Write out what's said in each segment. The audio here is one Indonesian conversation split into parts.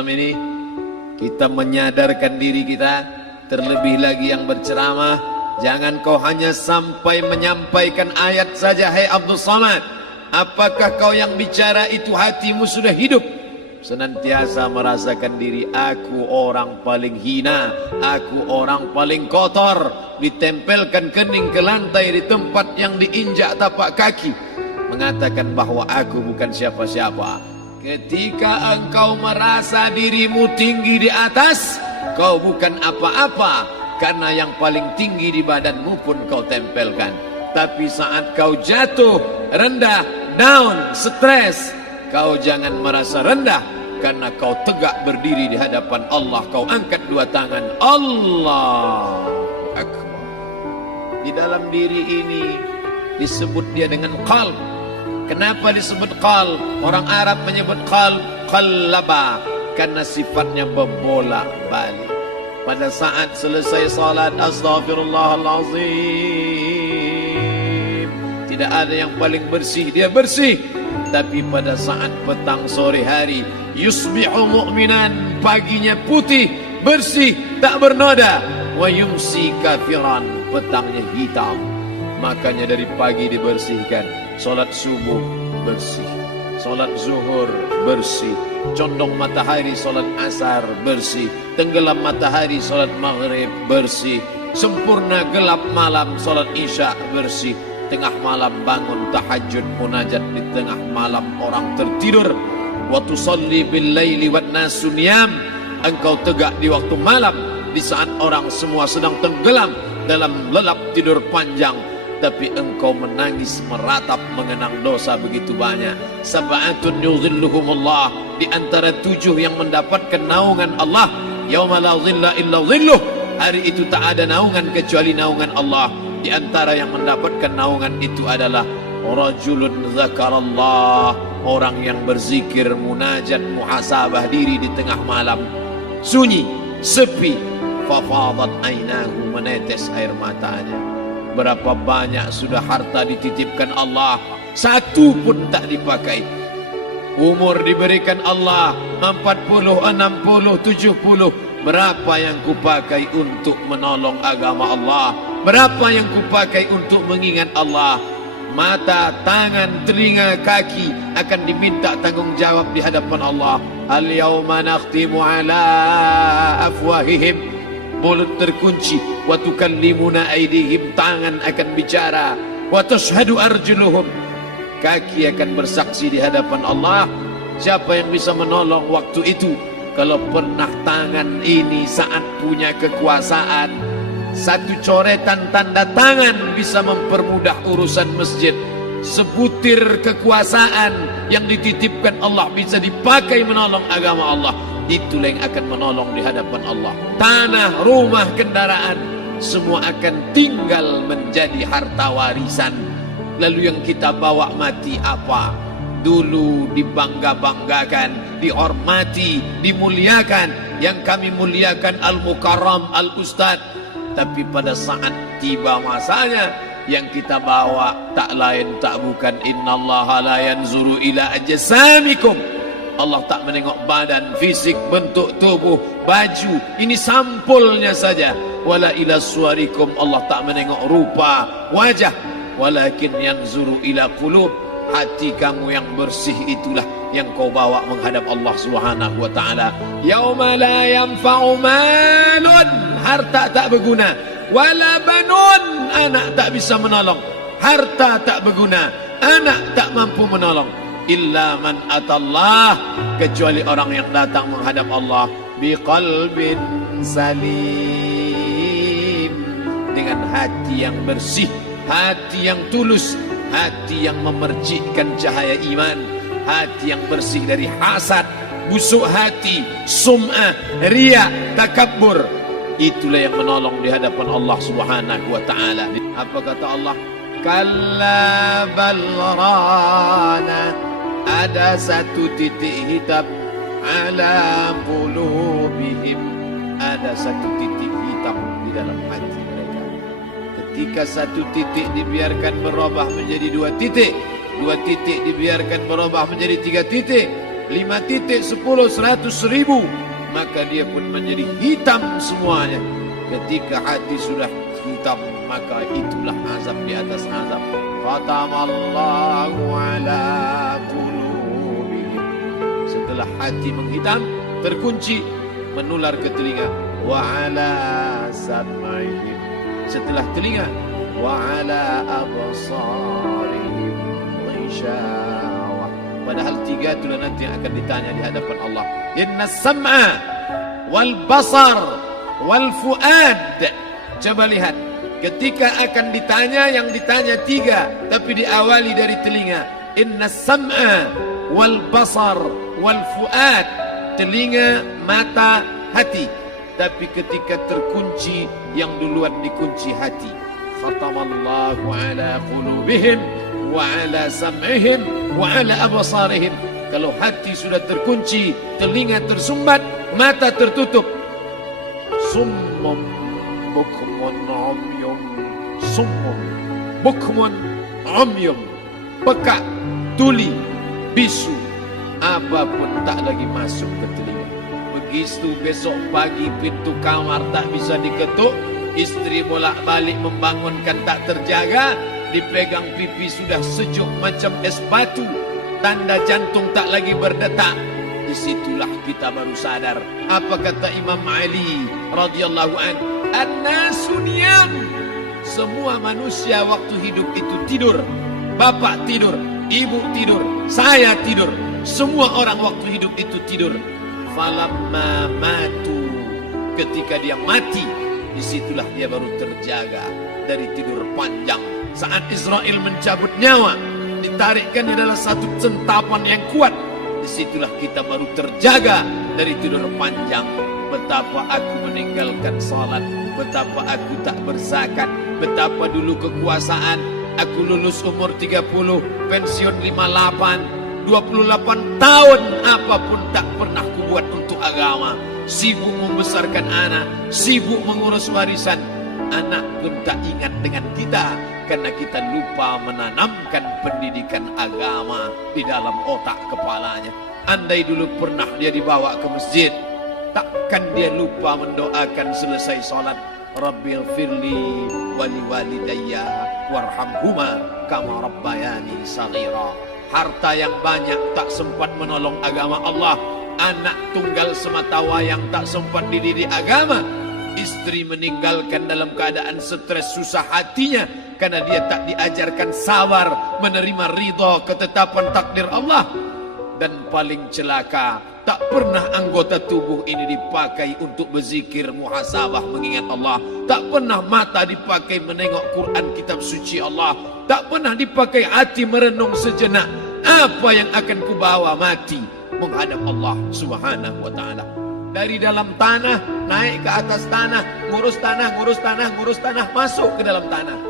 malam ini kita menyadarkan diri kita, terlebih lagi yang berceramah, jangan kau hanya sampai menyampaikan ayat saja. Hai Abdul Samad, apakah kau yang bicara itu hatimu sudah hidup? Senantiasa merasakan diri, aku orang paling hina, aku orang paling kotor, ditempelkan kening ke lantai di tempat yang diinjak tapak kaki, mengatakan bahwa aku bukan siapa-siapa. Ketika engkau merasa dirimu tinggi di atas, kau bukan apa-apa, karena yang paling tinggi di badanmu pun kau tempelkan. Tapi saat kau jatuh, rendah, down, stres, kau jangan merasa rendah, karena kau tegak berdiri di hadapan Allah. Kau angkat dua tangan, Allah Akbar. Di dalam diri ini disebut dia dengan qalb. Kenapa disebut qalb? Orang Arab menyebut qalb qallaba, karena sifatnya berbolak-balik. Pada saat selesai salat, astaghfirullahalazim, tidak ada yang paling bersih, dia bersih. Tapi pada saat petang sore hari, yusbihu mu'minan, paginya putih, bersih, tak bernoda. Wa yumsi kafiran, petangnya hitam. Makanya dari pagi dibersihkan. Solat subuh bersih, solat zuhur bersih, condong matahari solat asar bersih, tenggelam matahari solat maghrib bersih, sempurna gelap malam solat isya bersih, tengah malam bangun tahajud munajat di tengah malam orang tertidur. Wa tusalli bil laili wan nasu niyam, engkau tegak di waktu malam di saat orang semua sedang tenggelam dalam lelap tidur panjang, tapi engkau menangis meratap mengenang dosa begitu banyak. Sab'atun yuzilluhumullah, di antara 7 yang mendapatkan naungan Allah. Yauma la zilla illa zilluh, hari itu tak ada naungan kecuali naungan Allah. Di antara yang mendapatkan naungan itu adalah rajulun zakarallah, orang yang berzikir, munajat, muhasabah diri di tengah malam, sunyi, sepi, fafadat ainahu, menetes air matanya. Berapa banyak sudah harta dititipkan Allah, satu pun tak dipakai. Umur diberikan Allah 40, 60, 70. Berapa yang kupakai untuk menolong agama Allah? Berapa yang kupakai untuk mengingat Allah? Mata, tangan, telinga, kaki akan diminta tanggung jawab di hadapan Allah. Al-yawma nakhtimu ala afwahihim, mulut terkunci. Wa tukallimuna aydihim, tangan akan bicara. Wa tashhadu arjuluhum, kaki akan bersaksi di hadapan Allah. Siapa yang bisa menolong waktu itu? Kalau pernah tangan ini saat punya kekuasaan, satu coretan tanda tangan bisa mempermudah urusan masjid. Sebutir kekuasaan yang dititipkan Allah bisa dipakai menolong agama Allah. Itulah yang akan menolong di hadapan Allah. Tanah, rumah, kendaraan, semua akan tinggal menjadi harta warisan. Lalu yang kita bawa mati apa? Dulu dibangga-banggakan, dihormati, dimuliakan. Yang kami muliakan Al-Mukarram, Al-Ustadz. Tapi pada saat tiba masanya, yang kita bawa tak lain tak bukan innallaha la yanzuru ila ajsamikum. Allah tak menengok badan, fisik, bentuk tubuh, baju. Ini sampulnya saja. Wala ila suwarikum, Allah tak menengok rupa, wajah. Walakin yanzuru ila qulub, hati kamu yang bersih itulah yang kau bawa menghadap Allah Subhanahu wa taala. Yauma la yanfa'u malun, harta tak berguna, wala banun, anak tak bisa menolong. Harta tak berguna, anak tak mampu menolong. Illa man atallah, kecuali orang yang datang menghadap Allah biqalbin salim, dengan hati yang bersih, hati yang tulus, hati yang memercikkan cahaya iman, hati yang bersih dari hasad, busuk hati, sum'ah, riya, takabbur. Itulah yang menolong di hadapan Allah Subhanahu wa taala. Apa kata Allah? Kalla bal rana, ada satu titik hitam, ala qulubihim, ada satu titik hitam di dalam hati mereka. Ketika satu titik dibiarkan berubah menjadi 2 titik, 2 titik dibiarkan berubah menjadi 3 titik, 5 titik, 10, 100, 1000, maka dia pun menjadi hitam semuanya. Ketika hati sudah hitam, maka itulah azab di atas azab. Khatamallahu ala qulubihim. Setelah hati menghitam, terkunci, menular ke telinga. Wa ala sam'ihim. Setelah telinga, wa ala absarihim ghishawah. Padahal 3 itulah nanti yang akan ditanya di hadapan Allah. Inna sam'a wal basar wal fuad. Coba lihat, ketika akan ditanya, yang ditanya 3, tapi diawali dari telinga. Inna sam'a wal basar wal fuad. Telinga, mata, hati. Tapi ketika terkunci, yang duluan dikunci hati. Khatamallahu ala qulubihim wa ala sam'ihim wa ala absarihim. Kalau hati sudah terkunci, telinga tersumbat, mata tertutup. Summum bukmun umyum. Summum bukmun umyum. Pekak, tuli, bisu. Apapun tak lagi masuk ke telinga. Begitu besok pagi pintu kamar tak bisa diketuk, istri bolak-balik membangunkan tak terjaga, dipegang pipi sudah sejuk macam es batu, tanda jantung tak lagi berdetak. Disitulah kita baru sadar. Apa kata Imam Ali radhiyallahu anhu? An-nasu niyam. Semua manusia waktu hidup itu tidur. Bapak tidur, ibu tidur, saya tidur. Semua orang waktu hidup itu tidur. Falamma matu. Ketika dia mati, disitulah dia baru terjaga dari tidur panjang. Saat Israel mencabut nyawa, ditarikkan adalah satu centapan yang kuat. Disitulah kita baru terjaga dari tidur panjang. Betapa aku meninggalkan salat, betapa aku tak berzakat, betapa dulu kekuasaan. Aku lulus umur 30, pensiun 58, 28 tahun, apapun tak pernah kubuat untuk agama. Sibuk membesarkan anak, sibuk mengurus warisan. Anak pun tak ingat dengan kita, karena kita lupa menanamkan pendidikan agama di dalam otak kepalanya. Andai dulu pernah dia dibawa ke masjid, takkan dia lupa mendoakan selesai sholat, Rabbil firli wali walidayya warhamhuma kama rabbayani saghira. Harta yang banyak tak sempat menolong agama Allah. Anak tunggal semata wayang tak sempat dididik agama. Istri meninggalkan dalam keadaan stres susah hatinya karena dia tak diajarkan sabar menerima ridha ketetapan takdir Allah. Dan paling celaka, tak pernah anggota tubuh ini dipakai untuk berzikir, muhasabah, mengingat Allah. Tak pernah mata dipakai menengok Quran, kitab suci Allah. Tak pernah dipakai hati merenung sejenak. Apa yang akan kubawa mati menghadap Allah subhanahu wa ta'ala. Dari dalam tanah, naik ke atas tanah, ngurus tanah, ngurus tanah, ngurus tanah, masuk ke dalam tanah.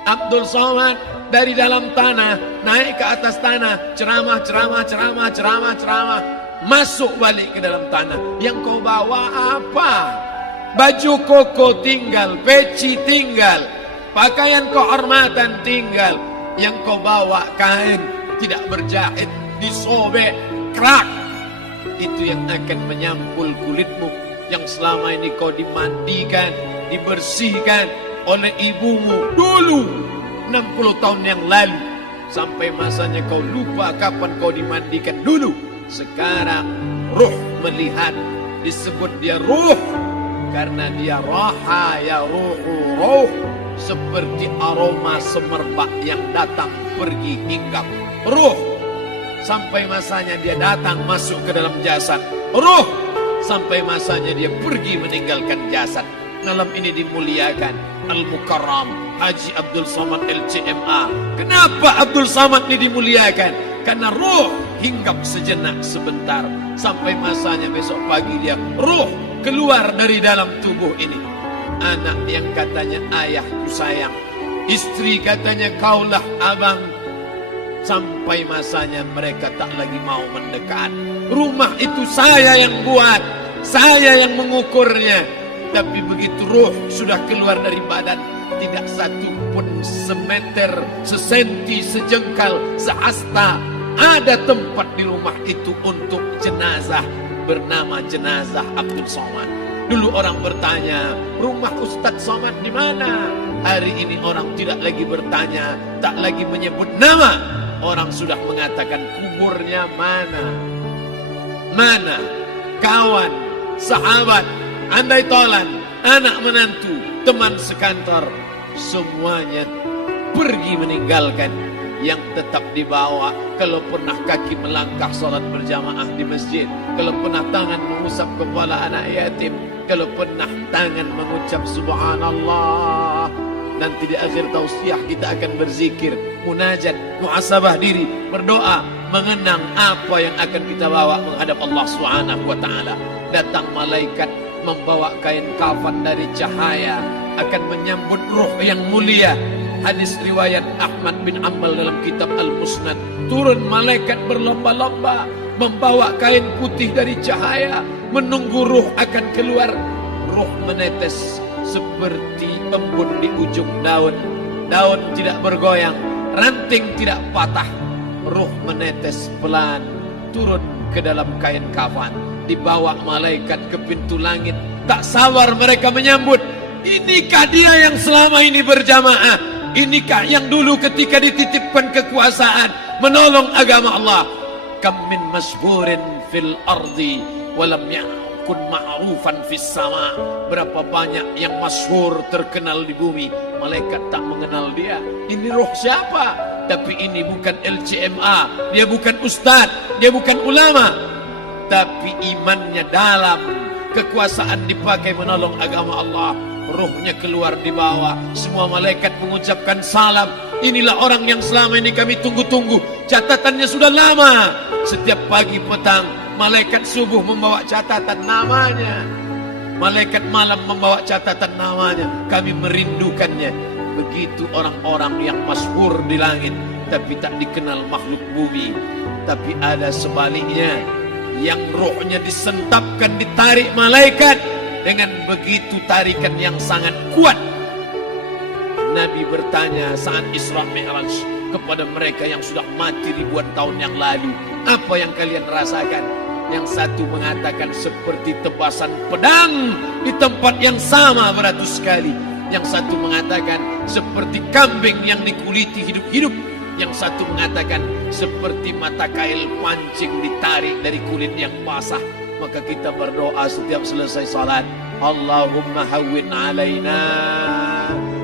Abdul Somad dari dalam tanah, naik ke atas tanah, ceramah, ceramah, ceramah, ceramah, ceramah, masuk balik ke dalam tanah. Yang kau bawa apa? Baju koko tinggal, peci tinggal, pakaian kehormatan tinggal. Yang kau bawa kain tidak berjahit, disobek, kerak. Itu yang akan menyampul kulitmu yang selama ini kau dimandikan, dibersihkan oleh ibumu dulu 60 tahun yang lalu. Sampai masanya kau lupa kapan kau dimandikan dulu. Sekarang ruh melihat, disebut dia ruh karena dia raha ya ruhu ruh, seperti aroma semerbak yang datang pergi hinggap. Ruh sampai masanya dia datang masuk ke dalam jasad. Ruh sampai masanya dia pergi meninggalkan jasad. Malam ini dimuliakan Al-Mukarram Haji Abdul Somad LCMA. Kenapa Abdul Somad ini dimuliakan? Karena ruh hinggap sejenak sebentar, sampai masanya besok pagi dia ruh keluar dari dalam tubuh ini. Anak yang katanya ayahku sayang, istri katanya kaulah abang, sampai masanya mereka tak lagi mau mendekat. Rumah itu saya yang buat, saya yang mengukurnya. Tapi begitu ruh sudah keluar dari badan, tidak satu pun semeter, sesenti, sejengkal, sehasta ada tempat di rumah itu untuk jenazah bernama jenazah Abdul Somad. Dulu orang bertanya, rumah Ustadz Somad di mana? Hari ini orang tidak lagi bertanya, tak lagi menyebut nama. Orang sudah mengatakan kuburnya mana. Mana? Kawan, sahabat, andai tolan, anak menantu, teman sekantor, semuanya pergi meninggalkan. Yang tetap dibawa, kalau pernah kaki melangkah salat berjamaah di masjid, kalau pernah tangan mengusap kepala anak yatim, kalau pernah tangan mengucap subhanallah. Nanti di akhir tausiah kita akan berzikir, munajat, muhasabah diri, berdoa, mengenang apa yang akan kita bawa menghadap Allah Subhanahu wa taala. Datang malaikat membawa kain kafan dari cahaya, akan menyambut ruh yang mulia. Hadis riwayat Ahmad bin Ambal dalam kitab Al-Musnad. Turun malaikat berlomba-lomba membawa kain putih dari cahaya, menunggu ruh akan keluar. Ruh menetes seperti embun di ujung daun. Daun tidak bergoyang, ranting tidak patah. Ruh menetes pelan turun ke dalam kain kafan, dibawa malaikat ke pintu langit. Tak sabar mereka menyambut. Inikah dia yang selama ini berjamaah? Inikah yang dulu ketika dititipkan kekuasaan menolong agama Allah? Kam min masyhurin fil ardi walam yakun ma'rufan fis sama. Berapa banyak yang masyhur terkenal di bumi, malaikat tak mengenal dia. Ini roh siapa? Tapi ini bukan LCMA, dia bukan ustaz, dia bukan ulama, tapi imannya dalam. Kekuasaan dipakai menolong agama Allah. Ruhnya keluar di bawah. Semua malaikat mengucapkan salam. Inilah orang yang selama ini kami tunggu-tunggu. Catatannya sudah lama. Setiap pagi petang malaikat subuh membawa catatan namanya, malaikat malam membawa catatan namanya. Kami merindukannya. Begitu orang-orang yang masyhur di langit tapi tak dikenal makhluk bumi. Tapi ada sebaliknya, yang rohnya disentapkan, ditarik malaikat dengan begitu tarikan yang sangat kuat. Nabi bertanya saat Isra Mi'raj kepada mereka yang sudah mati ribuan tahun yang lalu, apa yang kalian rasakan? Yang satu mengatakan seperti tebasan pedang di tempat yang sama beratus kali. Yang satu mengatakan seperti kambing yang dikuliti hidup-hidup. Yang satu mengatakan seperti mata kail pancing ditarik dari kulit yang basah. Maka kita berdoa setiap selesai salat, Allahumma hawwin alaina,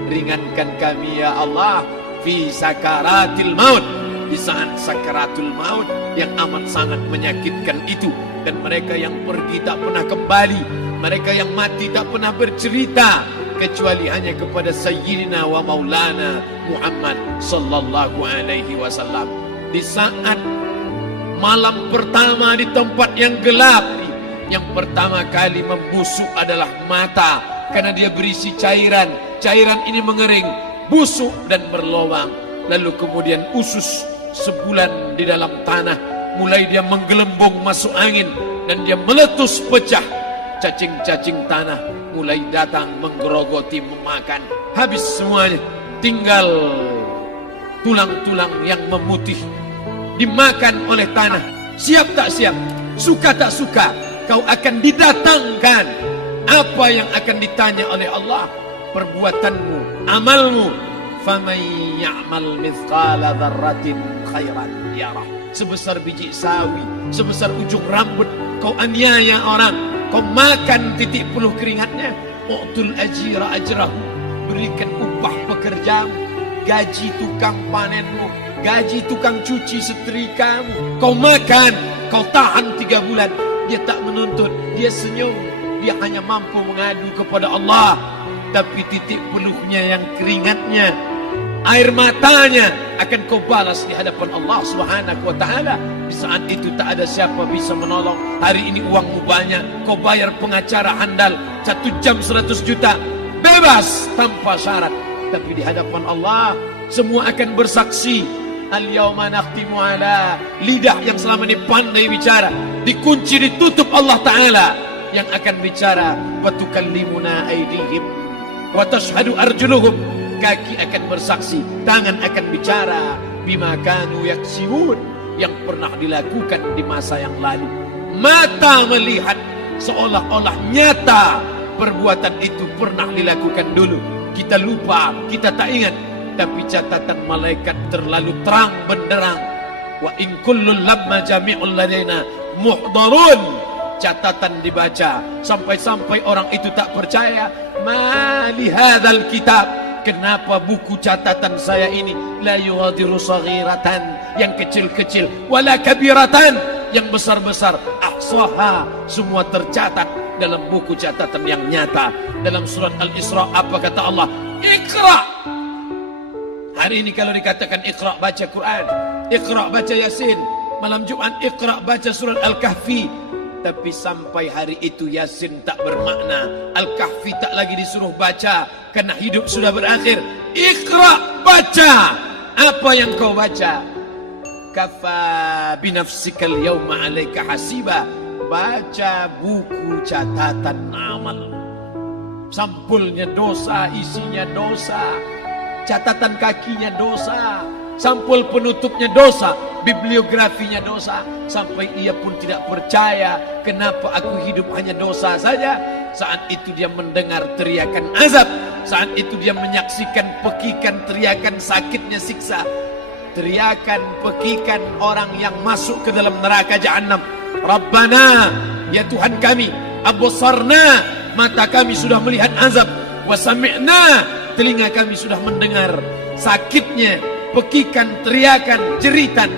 ringankan kami ya Allah, fi sakaratil maut, di saat sakaratul maut yang amat sangat menyakitkan itu. Dan mereka yang pergi tak pernah kembali, mereka yang mati tak pernah bercerita, kecuali hanya kepada Sayyidina wa Maulana Muhammad sallallahu alaihi wasallam. Di saat malam pertama di tempat yang gelap, yang pertama kali membusuk adalah mata, karena dia berisi cairan. Cairan ini mengering, busuk dan berlubang. Lalu kemudian usus sebulan di dalam tanah, mulai dia menggelembung masuk angin dan dia meletus pecah. Cacing-cacing tanah mulai datang menggerogoti, memakan. Habis semuanya, tinggal tulang-tulang yang memutih dimakan oleh tanah. Siap tak siap, suka tak suka, kau akan didatangkan. Apa yang akan ditanya oleh Allah? Perbuatanmu, amalmu. Faman ya'mal mithqala dzarratin khairan yarah. Sebesar biji sawi, sebesar ujung rambut, kau aniaya orang, kau makan titik puluh keringatnya. U'tul ajira ajrahu, berikan upah pekerjamu, gaji tukang panenmu, gaji tukang cuci setrikamu. Kau makan, kau tahan 3 bulan. Dia tak menuntut, dia senyum. Dia hanya mampu mengadu kepada Allah. Tapi titik peluhnya yang keringatnya, air matanya akan kau balas di hadapan Allah Subhanahu wa ta'ala. Di saat itu tak ada siapa bisa menolong. Hari ini uangmu banyak, kau bayar pengacara handal 1 jam 100 juta, bebas tanpa syarat. Tapi di hadapan Allah semua akan bersaksi. Al-yawma nakhtimu ala, lidah yang selama ini pandai bicara dikunci, ditutup Allah Ta'ala yang akan bicara. Wa tukallimuna aydihim wa tashhadu arjuluhum, kaki akan bersaksi, tangan akan bicara. Bima kanu yaksibun, yang pernah dilakukan di masa yang lalu. Mata melihat seolah-olah nyata perbuatan itu pernah dilakukan dulu. Kita lupa, kita tak ingat, tapi catatan malaikat terlalu terang benderang. Wa in kullun lamma jami'ul ladaina muhdarun. Catatan dibaca sampai-sampai orang itu tak percaya. Ma li hadzal kitab, kenapa buku catatan saya ini la yughadiru saghiratan, yang kecil-kecil, wala kabiratan, yang besar-besar, ahsaha, semua tercatat dalam buku catatan yang nyata. Dalam surat Al-Isra apa kata Allah? Iqra. Hari ini kalau dikatakan Iqra baca Quran, Iqra baca Yasin, malam Jumat Iqra baca surat Al-Kahfi, tapi sampai hari itu Yasin tak bermakna, Al-Kahfi tak lagi disuruh baca karena hidup sudah berakhir. Iqra, baca. Apa yang kau baca? Kafa binafsikal yawma alaika hasiba. Baca buku catatan amal. Sampulnya dosa, isinya dosa. Catatan kakinya dosa. Sampul penutupnya dosa, bibliografinya dosa. Sampai ia pun tidak percaya, kenapa aku hidup hanya dosa saja. Saat itu dia mendengar teriakan azab. Saat itu dia menyaksikan pekikan teriakan sakitnya siksa. Teriakan pekikan orang yang masuk ke dalam neraka Jahannam. Rabbana, ya Tuhan kami, absarna, mata kami sudah melihat azab. Wa sami'na, telinga kami sudah mendengar sakitnya pekikan, teriakan, jeritan.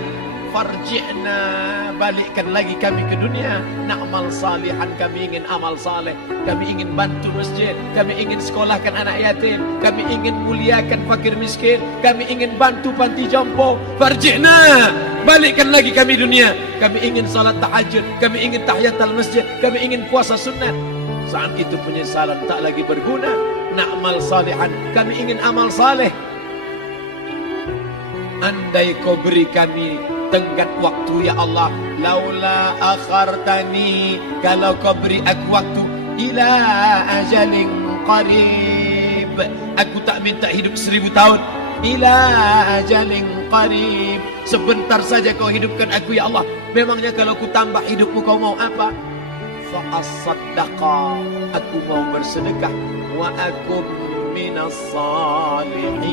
Farji'na, balikkan lagi kami ke dunia. Na'mal salihan, kami ingin amal saleh. Kami ingin bantu masjid. Kami ingin sekolahkan anak yatim. Kami ingin muliakan fakir miskin. Kami ingin bantu panti jompo. Farji'na, balikkan lagi kami dunia. Kami ingin salat tahajud. Kami ingin tahiyatul masjid. Kami ingin puasa sunat. Saat itu penyesalan tak lagi berguna. Na'mal salihan, kami ingin amal saleh. Andai kau beri kami tenggat waktu ya Allah, laula akhartani, kalau kau beri aku waktu, ila ajalin qarib, aku tak minta hidup 1000 tahun, ila ajalin qarib, sebentar saja kau hidupkan aku ya Allah. Memangnya kalau ku tambah hidupmu kau mau apa? Fa asaddaqa, aku mau bersedekah, wa akum minas salihin,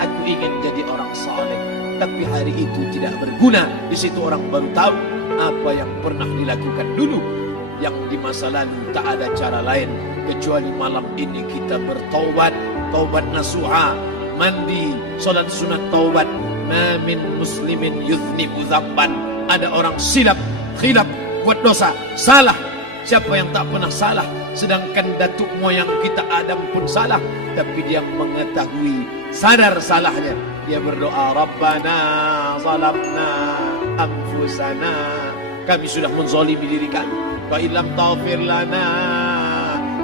aku ingin jadi orang saleh. Tapi hari itu tidak berguna. Di situ orang baru tahu apa yang pernah dilakukan dulu, yang di masa lalu tak ada cara lain kecuali malam ini kita bertaubat, taubat nasuha, mandi, salat sunat taubat. Ma min muslimin yuznibu dzamban, ada orang silap, khilaf, buat dosa, salah. Siapa yang tak pernah salah? Sedangkan datuk moyang kita Adam pun salah, tapi dia mengetahui, sadar salahnya. Dia berdoa, Rabbana zalamna anfusana, kami sudah menzalimi diri kami. Wa illam taghfir lana,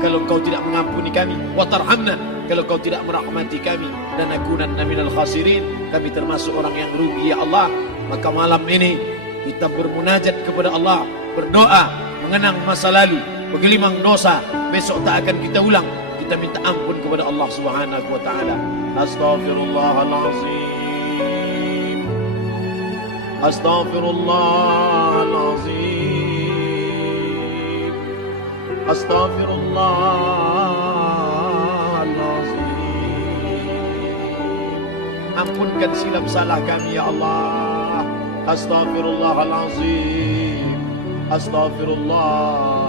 kalau kau tidak mengampuni kami. Wa tarhamna, kalau kau tidak merahmati kami. Dan nakunanna minal khasirin, kami termasuk orang yang rugi ya Allah. Maka malam ini kita bermunajat kepada Allah, berdoa, mengenang masa lalu, bergelimang dosa, besok tak akan kita ulang. Kita minta ampun kepada Allah Subhanahu wa taala. Astaghfirullahalazim. Astaghfirullahalazim. Astaghfirullahalazim. Ampunkan silap salah kami ya Allah. Astaghfirullahalazim. Astaghfirullah.